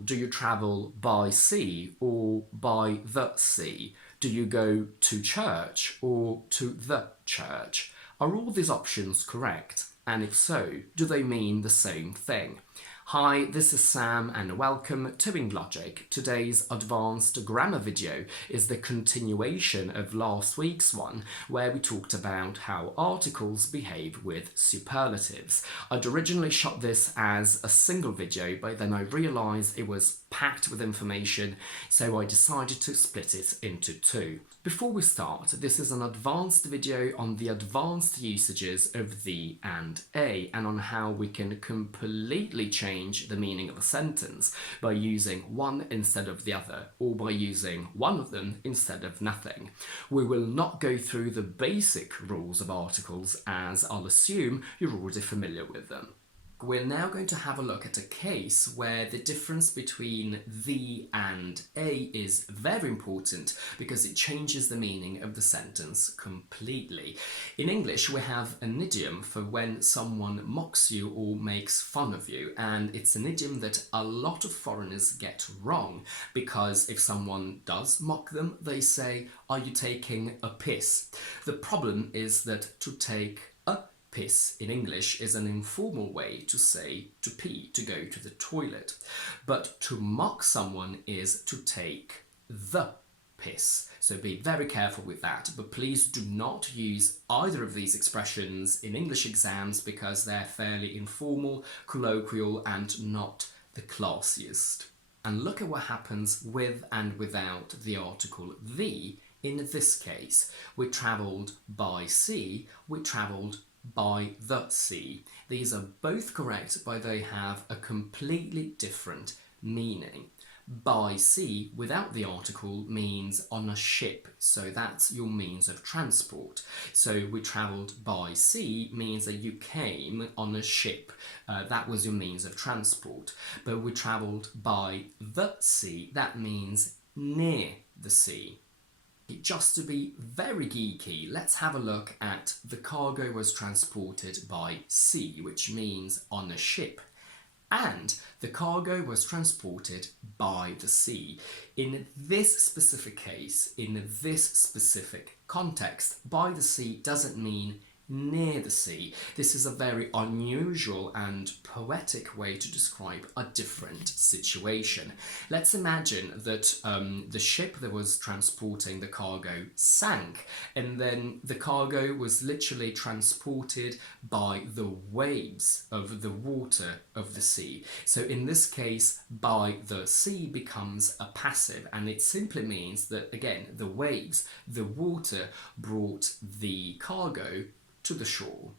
Do you travel by sea or by the sea? Do you go to church or to the church? Are all these options correct? And if so, do they mean the same thing? Hi, this is Sam and welcome to Logic. Today's advanced grammar video is the continuation of last week's one where we talked about how articles behave with superlatives. I'd originally shot this as a single video, but then I realised it was packed with information, so I decided to split it into two. Before we start, this is an advanced video on the advanced usages of the and a, and on how we can completely change the meaning of a sentence by using one instead of the other, or by using one of them instead of nothing. We will not go through the basic rules of articles, as I'll assume you're already familiar with them. We're now going to have a look at a case where the difference between the and a is very important because it changes the meaning of the sentence completely. In English, we have an idiom for when someone mocks you or makes fun of you, and it's an idiom that a lot of foreigners get wrong because if someone does mock them, they say, "Are you taking a piss?" The problem is that to take a piss in English is an informal way to say to pee, to go to the toilet. But to mock someone is to take the piss. So be very careful with that. But please do not use either of these expressions in English exams because they're fairly informal, colloquial, and not the classiest. And look at what happens with and without the article the. In this case, we travelled by sea, we travelled by the sea. These are both correct, but they have a completely different meaning. By sea without the article means on a ship, so that's your means of transport. So we travelled by sea means that you came on a ship, that was your means of transport. But we travelled by the sea, that means near the sea. Just to be very geeky, let's have a look at the cargo was transported by sea, which means on a ship. And the cargo was transported by the sea. In this specific case, in this specific context, by the sea doesn't mean near the sea. This is a very unusual and poetic way to describe a different situation. Let's imagine that the ship that was transporting the cargo sank, and then the cargo was literally transported by the waves of the water of the sea. So in this case, by the sea becomes a passive, and it simply means that, again, the waves, the water brought the cargo to the shore.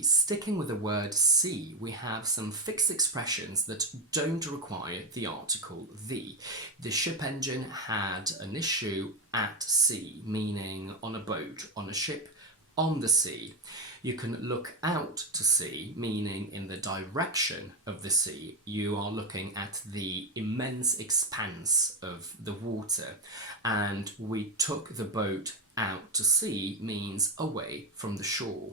Sticking with the word sea, we have some fixed expressions that don't require the article the. The ship engine had an issue at sea, meaning on a boat, on a ship, on the sea. You can look out to sea, meaning in the direction of the sea. You are looking at the immense expanse of the water. And we took the boat out to sea means away from the shore.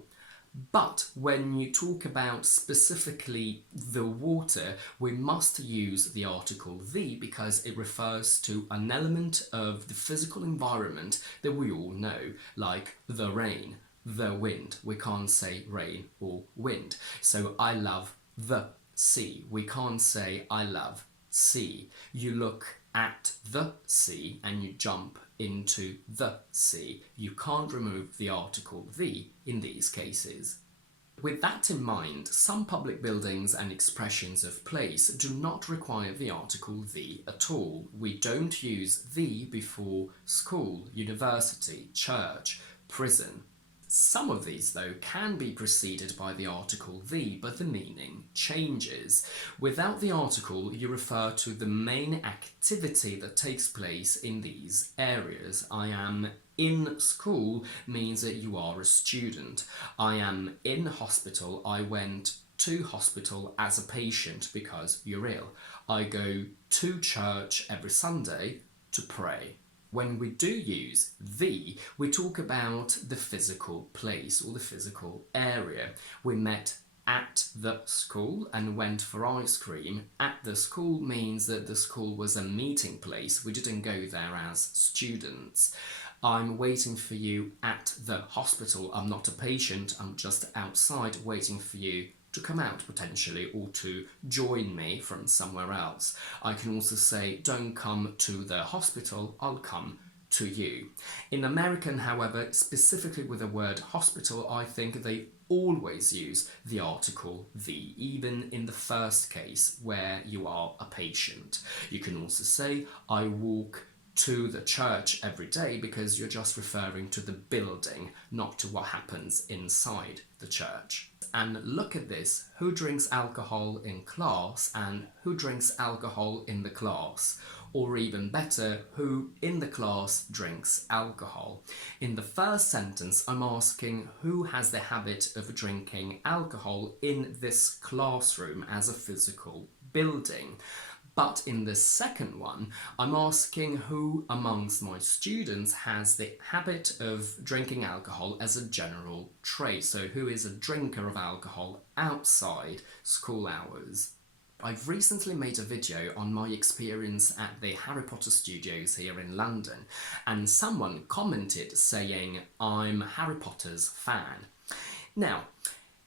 But when you talk about specifically the water, we must use the article the because it refers to an element of the physical environment that we all know, like the rain, the wind. We can't say rain or wind. So I love the sea. We can't say I love sea. You look at the sea and you jump into the sea. You can't remove the article the in these cases. With that in mind, some public buildings and expressions of place do not require the article the at all. We don't use the before school, university, church, prison. Some of these, though, can be preceded by the article the, but the meaning changes. Without the article, you refer to the main activity that takes place in these areas. I am in school means that you are a student. I am in hospital. I went to hospital as a patient because you're ill. I go to church every Sunday to pray. When we do use the, we talk about the physical place or the physical area. We met at the school and went for ice cream. At the school means that the school was a meeting place. We didn't go there as students. I'm waiting for you at the hospital. I'm not a patient. I'm just outside waiting for you to come out potentially, or to join me from somewhere else. I can also say, don't come to the hospital, I'll come to you. In American, however, specifically with the word hospital, I think they always use the article the, even in the first case where you are a patient. You can also say, I walk to the church every day, because you're just referring to the building, not to what happens inside the church. And look at this, who drinks alcohol in class and who drinks alcohol in the class? Or even better, who in the class drinks alcohol? In the first sentence, I'm asking who has the habit of drinking alcohol in this classroom as a physical building. But in the second one, I'm asking who amongst my students has the habit of drinking alcohol as a general trait. So who is a drinker of alcohol outside school hours? I've recently made a video on my experience at the Harry Potter studios here in London, and someone commented saying, I'm Harry Potter's fan. Now,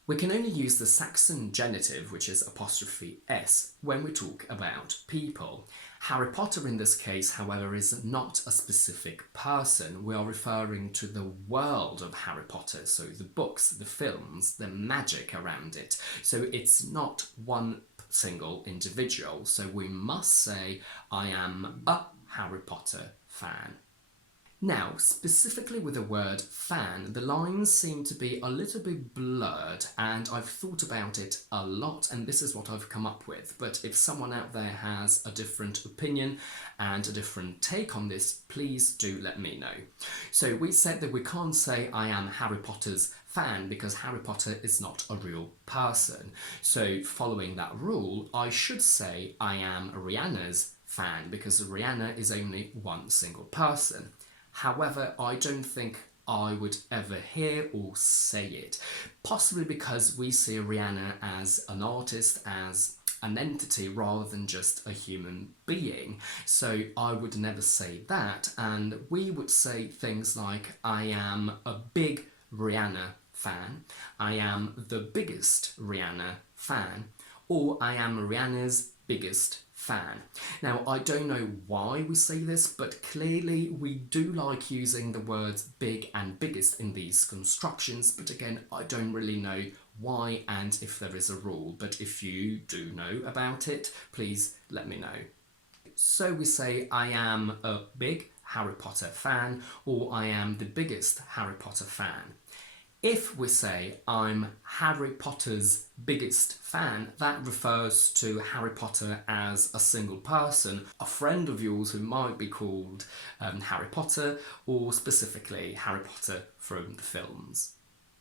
we can only use the Saxon genitive, which is '(s), when we talk about people. Harry Potter in this case, however, is not a specific person. We are referring to the world of Harry Potter, so the books, the films, the magic around it. So it's not one single individual, so we must say, I am a Harry Potter fan. Now, specifically with the word fan, the lines seem to be a little bit blurred, and I've thought about it a lot, and this is what I've come up with. But if someone out there has a different opinion and a different take on this, please do let me know. So we said that we can't say I am Harry Potter's fan because Harry Potter is not a real person. So following that rule, I should say I am Rihanna's fan because Rihanna is only one single person. However, I don't think I would ever hear or say it, possibly because we see Rihanna as an artist, as an entity rather than just a human being. So I would never say that, and we would say things like, I am a big Rihanna fan, I am the biggest Rihanna fan, or I am Rihanna's biggest fan. Now, I don't know why we say this, but clearly we do like using the words big and biggest in these constructions, but again, I don't really know why and if there is a rule, but if you do know about it, please let me know. So we say, I am a big Harry Potter fan, or I am the biggest Harry Potter fan. If we say, I'm Harry Potter's biggest fan, that refers to Harry Potter as a single person, a friend of yours who might be called Harry Potter, or specifically Harry Potter from the films.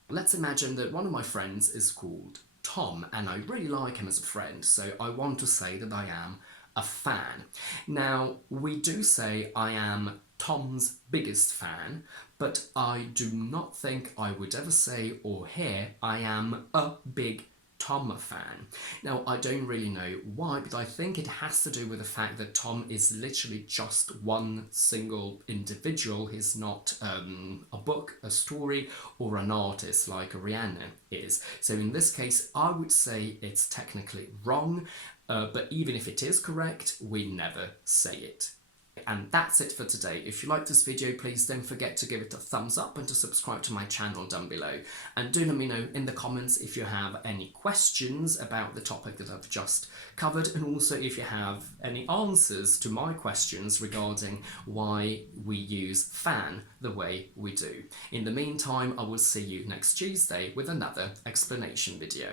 Let's imagine that one of my friends is called Tom, and I really like him as a friend, so I want to say that I am a fan. Now, we do say I am Tom's biggest fan, but I do not think I would ever say or hear I am a big Tom fan. Now, I don't really know why, but I think it has to do with the fact that Tom is literally just one single individual. He's not a book, a story, or an artist like Rihanna is. So in this case, I would say it's technically wrong, but even if it is correct, we never say it. And that's it for today. If you like this video, please don't forget to give it a thumbs up and to subscribe to my channel down below. And do let me know in the comments if you have any questions about the topic that I've just covered, and also if you have any answers to my questions regarding why we use fan the way we do. In the meantime, I will see you next Tuesday with another explanation video.